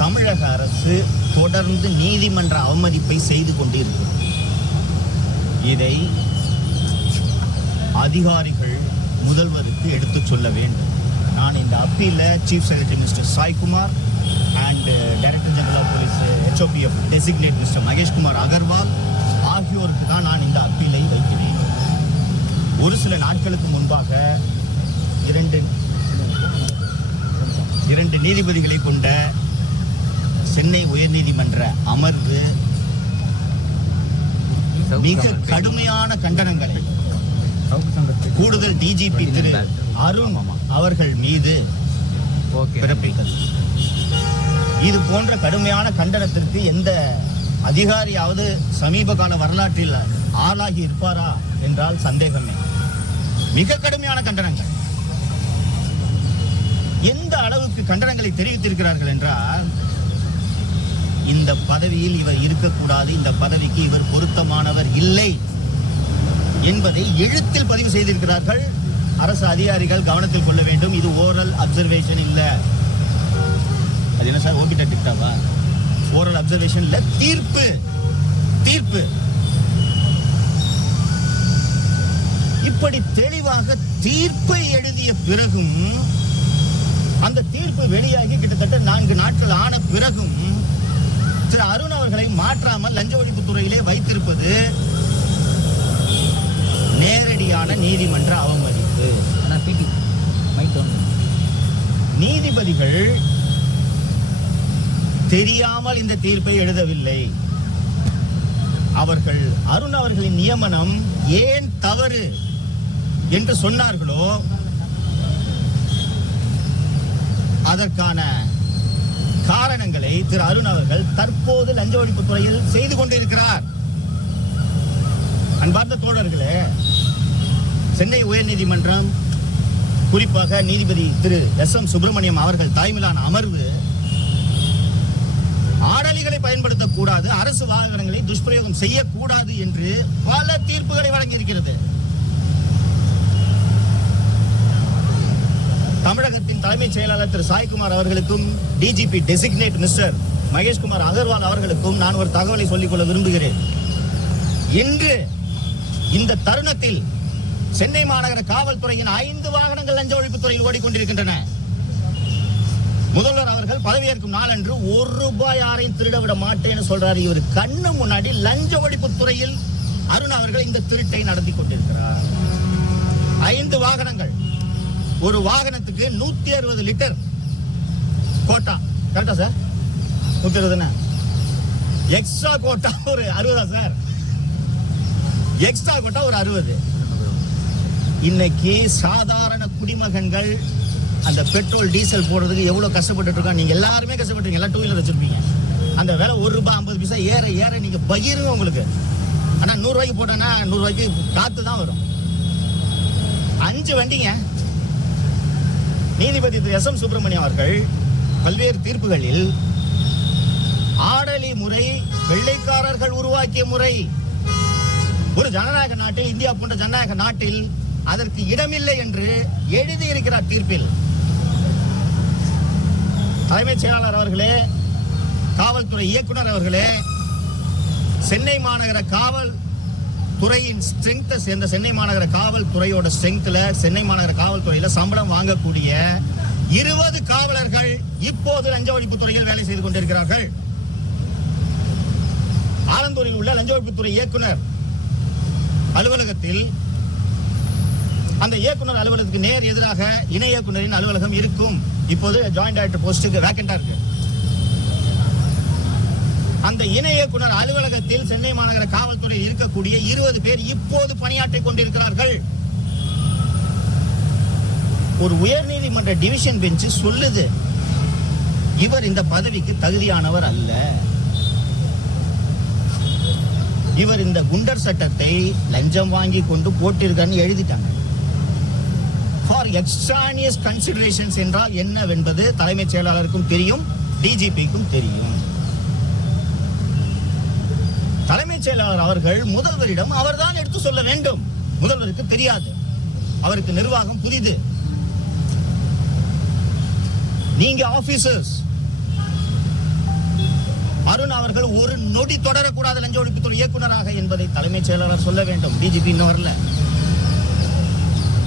தமிழக அரசு தொடர்ந்து நீதிமன்ற அவமதிப்பை செய்து கொண்டிருக்கிறது. இதை அதிகாரிகள் முதல்வருக்கு எடுத்துச் சொல்ல வேண்டும். நான் இந்த அப்பீல chief secretary mister Saikumar and director general of police HOPF designate mister Maheshkumar Agarwal ஆகியோருக்கு தான் நான் இந்த அப்பீலை வைக்கிறேன். ஒரு சில நாட்களுக்கு முன்பாக இரண்டு நீதிபதிகளை கொண்ட சென்னை உயர்நீதிமன்ற அமர்வு மிக கடுமையான கண்டனங்களை கூடுதல் டிஜிபி திரு அருண் அவர்கள் மீது பிறப்பித்தது. இது போன்ற கடுமையான கண்டனத்திற்கு எந்த அதிகாரியாவது சமீப கால வரலாற்றில் ஆளாகி இருப்பாரா என்றால் சந்தேகமே. மிக கடுமையான கண்டனங்கள். எந்த அளவுக்கு கண்டனங்களை தெரிவித்திருக்கிறார்கள் என்றால், இந்த பதவியில் இவர் இருக்கக்கூடாது, இந்த பதவிக்கு இவர் பொருத்தமானவர் இல்லை என்பதை எழுத்தில் பதிவு செய்திருக்கிறார்கள். அரசு அதிகாரிகள் கவனத்தில் கொள்ள வேண்டும். இது ஓரல் அப்சர்வேஷன் இல்ல. அது என்ன சார், ஓகிட்ட டிக்டாவா? ஓரல் அப்சர்வேஷன் இல்ல, தீர்ப்பு. இப்படி தெளிவாக தீர்ப்பை எழுதிய பிறகும், அந்த தீர்ப்பு வெளியாகி கிட்டத்தட்ட 4 நாட்கள் ஆன பிறகும் திரு அருண் அவர்களை மாற்றாமல் லஞ்ச ஒழிப்பு துறையிலே வைத்திருப்பது நேரடியான நீதிமன்ற அவமதிப்பு. நீதிபதிகள் தெரியாமல் இந்த தீர்ப்பை எழுதவில்லை. அவர்கள் அருண் அவர்களின் நியமனம் ஏன் தவறு என்று சொன்னார்களோ அதற்கான காரணங்களை திரு அருண் அவர்கள் தற்போது லஞ்ச ஒழிப்பு துறையில் செய்து கொண்டிருக்கிறார். அன்பார்ந்த தோழர்களே, சென்னை உயர்நீதிமன்றம், குறிப்பாக நீதிபதி திரு SM சுப்பிரமணியம் அவர்கள் தலைமையிலான அமர்வு ஆடலிகளை பயன்படுத்தக்கூடாது, அரசு வாகனங்களை துஷ்பிரயோகம் செய்யக்கூடாது என்று பல தீர்ப்புகளை வழங்கியிருக்கிறது. தமிழகத்தின் தலைமைச் செயலாளர் திரு சாய்குமார் அவர்களுக்கும் DGP designate mister Maheshkumar Agarwal அவர்களுக்கும் நான் ஒரு தகவலை சொல்லிக்கொள்ள விரும்புகிறேன். இன்று இந்த தருணத்தில் சென்னை மாநகர காவல்துறையின் 5 வாகனங்கள் லஞ்ச ஒழிப்பு துறையில் ஓடிக்கொண்டிருக்கின்றன. முதல்வர் அவர்கள் பதவியேற்கும் நாளன்று ₹1 யாரையும் திருட விட மாட்டேன்னு சொல்றாரு. இவர் கண்ணு முன்னாடி லஞ்ச ஒழிப்பு துறையில் அருண் அவர்கள் இந்த திருட்டை நடத்தி கொண்டிருக்கிறார். 5 வாகனங்கள், ஒரு வாகனத்துக்கு 160 லிட்டர் கோட்டா. கரெக்டா சார்? 160. எக்ஸ்ட்ரா கோட்டா ஒரு 60 சார். எக்ஸ்ட்ரா கோட்டா ஒரு 60. இன்னைக்கு சாதாரண குடிமகன்கள் அந்த பெட்ரோல் டீசல் போடுறதுக்கு எவ்வளவு கஷ்டப்பட்டு இருக்கோம். நீங்க எல்லாருமே கஷ்டப்பட்டீங்க. எல்லாம் 2 வீலர் வச்சிருப்பீங்க. அந்த விலை ₹1.50 ஏற நீங்க பகிருங்க உங்களுக்கு. ஆனா 100 ரூபாய்க்கு போட்டோன்னா 100 ரூபாய்க்கு காத்து தான் வரும். 5 வண்டிங்க. நீதிபதி திரு SM சுப்பிரமணியம் அவர்கள் பல்வேறு தீர்ப்புகளில் ஆடலி முறை வெள்ளைக்காரர்கள் உருவாக்கிய முறை, ஒரு ஜனநாயக நாட்டில், இந்தியா போன்ற ஜனநாயக நாட்டில் அதற்கு இடமில்லை என்று எழுதியிருக்கிறார் தீர்ப்பில். தலைமைச் செயலாளர் அவர்களே, காவல்துறை இயக்குனர் அவர்களே, சென்னை மாநகர காவல் துறையின் ஸ்ட்ரெங்த் சேர்ந்த சென்னை மாநகர காவல்துறையோட ஸ்ட்ரெங்த்ல சென்னை மாநகர காவல்துறையில சம்பளம் வாங்கக்கூடிய 20 காவலர்கள் இப்போது லஞ்ச ஒழிப்பு துறையில் வேலை செய்து கொண்டிருக்கிறார்கள். ஆலந்தூரில் உள்ள லஞ்ச ஒழிப்புத்துறை இயக்குனர் அலுவலகத்தில், அந்த இயக்குனர் அலுவலகத்துக்கு நேர் எதிராக இணை இயக்குனரின் அலுவலகம் இருக்கும். இப்போது ஜாயிண்ட் டைரக்டர் போஸ்டுக்கு வேக்கண்டா இருக்கு. அந்த இணை இயக்குனர் அலுவலகத்தில் சென்னை மாநகர காவல்துறையில் இருக்கக்கூடிய 20 பேர் இப்போது பணியாற்றிக் கொண்டிருக்கிறார்கள். ஒரு உயர்நீதிமன்ற டிவிஷன் பெஞ்ச் சொல்லுது, இவர் இந்த பதவிக்கு தகுதியானவர் அல்ல. இவர் இந்த குண்டர் சட்டத்தை லஞ்சம் வாங்கி கொண்டு போட்டிருக்கான்னு எழுதிட்டாங்க. ஃபார் எக்ஸ்ட்ரானியஸ் கன்சிடரேஷன்ஸ் என்றால் என்னவென்பது தலைமைச் செயலாளருக்கும் தெரியும், டிஜிபிக்கும் தெரியும். தலைமைச் செயலாளர் அவர்கள் முதல்வரிடம் அவர்தான் எடுத்து சொல்ல வேண்டும். முதல்வருக்கு தெரியாது, அவருக்கு நிர்வாகம் புரியுது. நீங்க ஆபீசர்ஸ், அவர்கள் ஒரு நொடி தொடரக்கூடாது லஞ்ச ஒழிப்புத்துறை இயக்குநராக என்பதை தலைமைச் செயலாளர் சொல்ல வேண்டும். டிஜிபி இன்னும் வரல.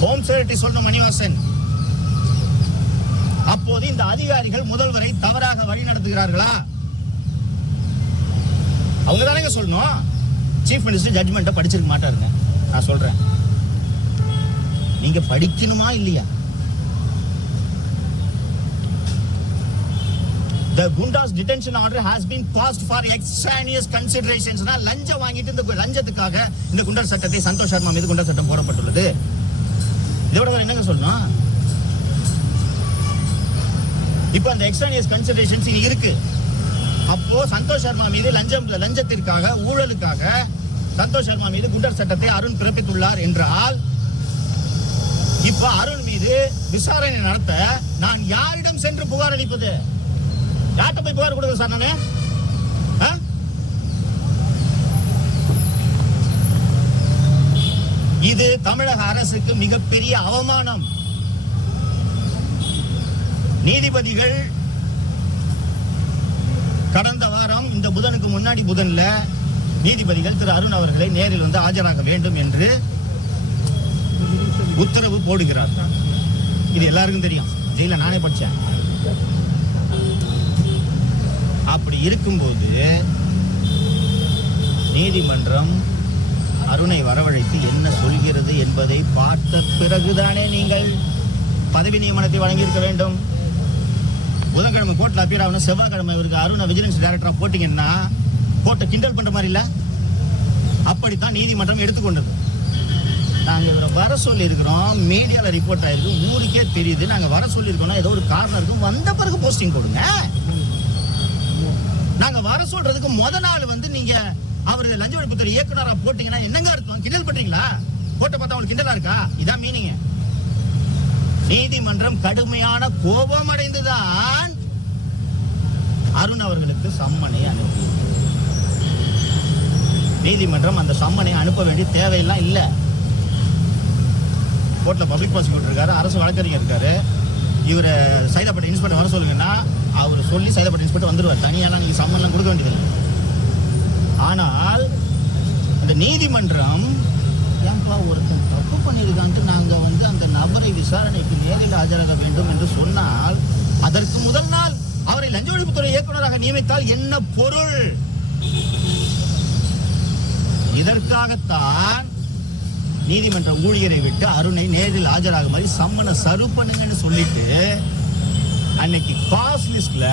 ஹோம் செக்ரட்டரி சொல்லணும் மணிவாசன். அப்போது இந்த அதிகாரிகள் முதல்வரை தவறாக வழி நடத்துகிறார்களா? அவங்க தானே சொல்லணும். சீஃப் மினிஸ்டர் ஜட்ஜ்மெண்ட்டை படிச்சிருக்க மாட்டாருங்க. நான் சொல்றேன், நீங்க படிக்கணுமா இல்லையா? The Gunda's detention order has been passed for extraneous considerations. லஞ்சம் வாங்கிட்டு இந்த லஞ்சத்துக்காக இந்த குண்டர் சட்டத்தை சந்தோஷ் சர்மா மீது குண்டர் சட்டம் போடப்பட்டுள்ளது. இதோட என்னங்க சொல்லணும்? இப்ப அந்த எக்ஸ்ட்ரானியஸ் கன்சிடரேஷன்ஸ் இருக்கு. அப்போ சந்தோஷ் சர்மா மீது லஞ்சத்திற்காக ஊழலுக்காக சந்தோஷ் சர்மா மீது குண்டர் சட்டத்தை அருண் பிறப்பித்துள்ளார் என்றால், இப்ப அருண் மீது விசாரணை நடத்த நான் யாரிடம் சென்று புகார் அளிப்பது? யார்கிட்ட போய் புகார் கொடுக்குறது சார்? நானு இது தமிழக அரசுக்கு மிகப்பெரிய அவமானம். நீதிபதிகள் கடந்த வாரம் இந்த புதனுக்கு முன்னாடி புதன்ல நீதிபதிகள் திரு அருண் அவர்களை நேரில் வந்து ஆஜராக வேண்டும் என்று உத்தரவு போடுகிறார். இது எல்லாருக்கும் தெரியும். ஜெயில நானே படிச்சேன். அப்படி இருக்கும்போது நீதிமன்றம் அருணை வரவழைத்து என்ன சொல்கிறது என்பதை பார்த்த பிறகுதானே நீங்கள் பதவி நியமனத்தை வழங்கியிருக்க வேண்டும். புதன்கிழமை கோர்ட்ல அப்பியர் ஆகணும், செவ்வாய்க்கிழமை இவருக்கு அருணை விஜிலன்ஸ் டைரக்டரா போட்டீங்கன்னா கோர்ட்டை கிண்டல் பண்ற மாதிரி இல்ல? அப்படித்தான் நீதிமன்றம் எடுத்துக்கொண்டது. நாங்க இவரை வர சொல்லி இருக்கிறோம், மீடியால ரிப்போர்ட் ஆயிருக்கு, ஊருக்கே தெரியுது. நாங்க வர சொல்லி இருக்கோம், ஏதோ ஒரு காரணம் இருக்கும், வந்த பிறகு போஸ்டிங் போடுங்க. நாங்க வர சொல்றதுக்கு முத நாள் வந்து நீங்க அவரு லஞ்ச ஒழிப்புத்துறை இயக்குனரா போட்டீங்கன்னா என்னங்க அர்த்தம்? கிண்டல் பண்றீங்களா? கோர்ட்டை பார்த்தா உங்களுக்கு கிண்டலா இருக்கா? இதான் மீனிங். நீதிமன்றம் கடுமையான கோபம் அடைந்துதான் அருண் அவர்களுக்கு சம்மனை அனுப்பி. நீதிமன்றம் அந்த சம்மனை அனுப்ப வேண்டிய தேவையெல்லாம் இல்ல. கோர்ட்ல பப்ளிக் ப்ராசிக்யூட்டர் இருக்காரு, அரசு வழக்கறிஞர் இருக்காரு. இவரை சைதாப்பேட்டை இன்ஸ்பெக்டர் வர சொல்லுங்கன்னா அவர் சொல்லி சைதாப்பேட்டை இன்ஸ்பெக்டர் வந்துருவார். தனியாலாம் நீங்க சம்மன்லாம் கொடுக்க வேண்டியதில்லை. ஆனால் இந்த நீதிமன்றம் ஏன்பா ஒருத்தன் தப்பு பண்ணியிருக்கான்ட்டு நாங்க வந்து அந்த நபரை விசாரணைக்கு நேரில் ஆஜராக வேண்டும் என்று சொன்னால், அதற்கு முதல் நாள் அவரை லஞ்ச ஒழிப்புத்துறை இயக்குநராக நியமித்தால் என்ன பொருள்? இதற்காகத்தான் நீதிமன்ற ஊழியரை விட்டு அருணை நேரில் ஆஜராக மாதிரி சம்மனை சரு பண்ணுங்கன்னு சொல்லிட்டு அன்னைக்கு காஸ் லிஸ்ட்ல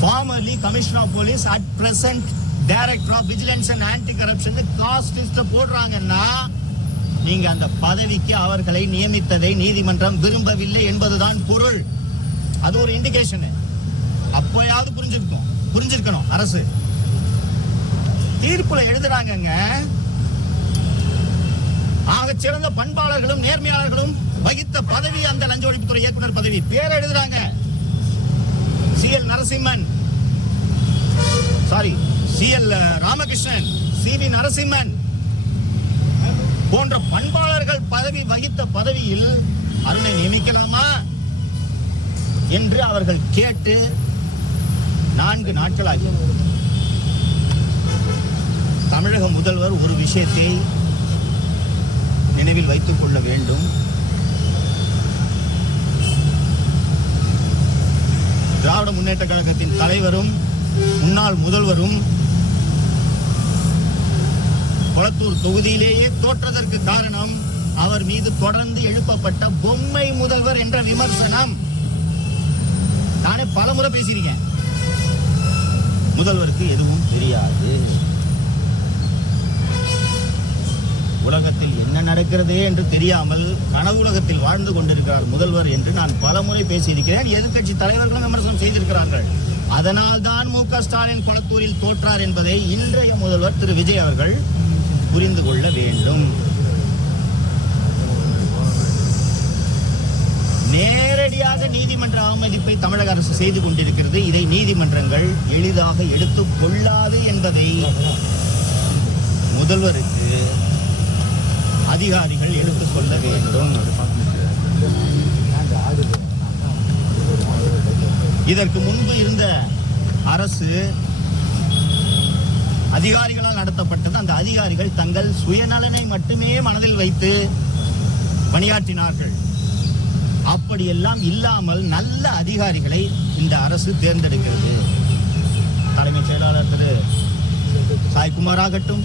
formerly commissioner of police at present director of vigilance and anti corruption caste list போடுறாங்கன்னா நீங்க அந்த பதவிக்கு அவர்களை நியமித்ததை நீதிமன்றம் விரும்பவில்லை என்பதுதான் பொருள். அது ஒரு இண்டிகேஷன். அப்போயாவது புரிஞ்சிருக்கணும் அரசு. தீர்ப்புல எழுதுறாங்க, ஆக சிறந்த பண்பாளர்களும் நேர்மையாளர்களும் வகித்த பதவி அந்த லஞ்ச ஒழிப்புத்துறை இயக்குனர் பதவி. பேர் எழுதுறாங்க, CL Narasimhan, CL Ramakrishnan, CV Narasimhan போன்ற பண்பாளர்கள் பதவி வகித்த பதவியில் அருணை நியமிக்கலாமா என்று அவர்கள் கேட்டு 4 நாட்களாகி. தமிழக முதல்வர் ஒரு விஷயத்தை நினைவில் வைத்துக் கொள்ள வேண்டும். திராவிட முன்னேற்ற கழகத்தின் தலைவரும் முன்னாள் முதல்வரும் கொளத்தூர் தொகுதியிலேயே தோற்றதற்கு காரணம் அவர் மீது தொடர்ந்து எழுப்பப்பட்ட பொம்மை முதல்வர் என்ற விமர்சனம். நானே பலமுறை பேசியிருக்கேன். முதல்வருக்கு எதுவும் தெரியாது, உலகத்தில் என்ன நடக்கிறது என்று தெரியாமல் கனவு உலகத்தில் வாழ்ந்து கொண்டிருக்கிறார் முதல்வர் என்று நான் பலமுறை பேசியிருக்கிறேன். எதிர்க்கட்சி தலைவர்களும் விமர்சனம் செய்திருக்கிறார்கள். அதனால் தான் மு.க. ஸ்டாலின் கொளத்தூரில் தோற்றார் என்பதை இன்றைய முதல்வர் திரு விஜய் அவர்கள் புரிந்து கொள்ள வேண்டும். நேரடியாக நீதிமன்ற அவமதிப்பை தமிழக அரசு செய்து கொண்டிருக்கிறது. இதை நீதிமன்றங்கள் எளிதாக எடுத்துக் கொள்ளாது என்பதை முதல்வருக்கு அதிகாரிகள் எடுத்துக் கொள்ள வேண்டும். இதற்கு முன்பு இருந்த அரசு அதிகாரிகளால் நடத்தப்பட்டது. அந்த அதிகாரிகள் தங்கள் சுயநலனை மட்டுமே மனதில் வைத்து பணியாற்றினார்கள். அப்படியெல்லாம் இல்லாமல் நல்ல அதிகாரிகளை இந்த அரசு தேர்ந்தெடுக்கிறது. தலைமைச் செயலாளர் திரு சாய்குமார் ஆகட்டும்,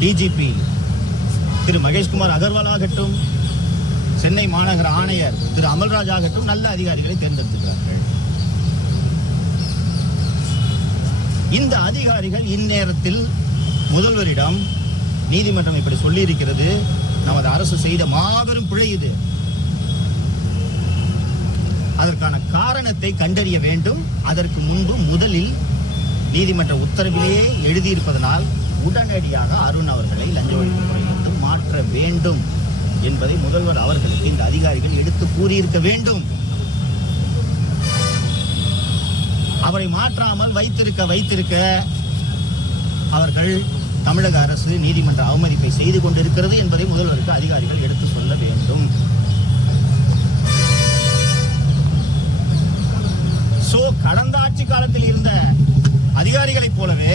டிஜிபி திரு மகேஷ்குமார் அகர்வால் ஆகட்டும், சென்னை மாநகர ஆணையர் திரு அமல்ராஜ் ஆகட்டும், நல்ல அதிகாரிகளை தேர்ந்தெடுக்கிறார்கள். இந்த அதிகாரிகள் இந்நேரத்தில் முதல்வரிடம் நீதிமன்றம் இப்படி சொல்லி இருக்கிறது, நமது அரசு செய்த மாபெரும் பிழை இது, அதற்கான காரணத்தை கண்டறிய வேண்டும். அதற்கு முன்பு முதலில் நீதிமன்ற உத்தரவிலேயே எழுதியிருப்பதனால் உடனடியாக அருண் அவர்களை லஞ்ச ஒழிப்பு துறையிலிருந்து மாற்ற வேண்டும் என்பதை முதல்வர் அவர்களுக்கு இந்த அதிகாரிகள் எடுத்து கூறியிருக்க வேண்டும். அவரை மாற்றாமல் வைத்திருக்க அவர்கள் தமிழக அரசு நீதிமன்ற அவமதிப்பை செய்து கொண்டிருக்கிறது என்பதை முதல்வருக்கு அதிகாரிகள் எடுத்து சொல்ல வேண்டும். கடந்த ஆட்சி காலத்தில் இருந்த அதிகாரிகளைப் போலவே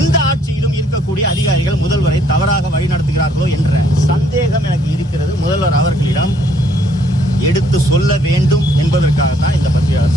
இந்த ஆட்சியிலும் இருக்கக்கூடிய அதிகாரிகள் முதல்வரை தவறாக வழிநடத்துகிறார்களோ என்ற சந்தேகம் எனக்கு இருக்கிறது. முதல்வர் அவர்களிடம் எடுத்து சொல்ல வேண்டும் என்பதற்காகத்தான் இந்த பத்திரிகை.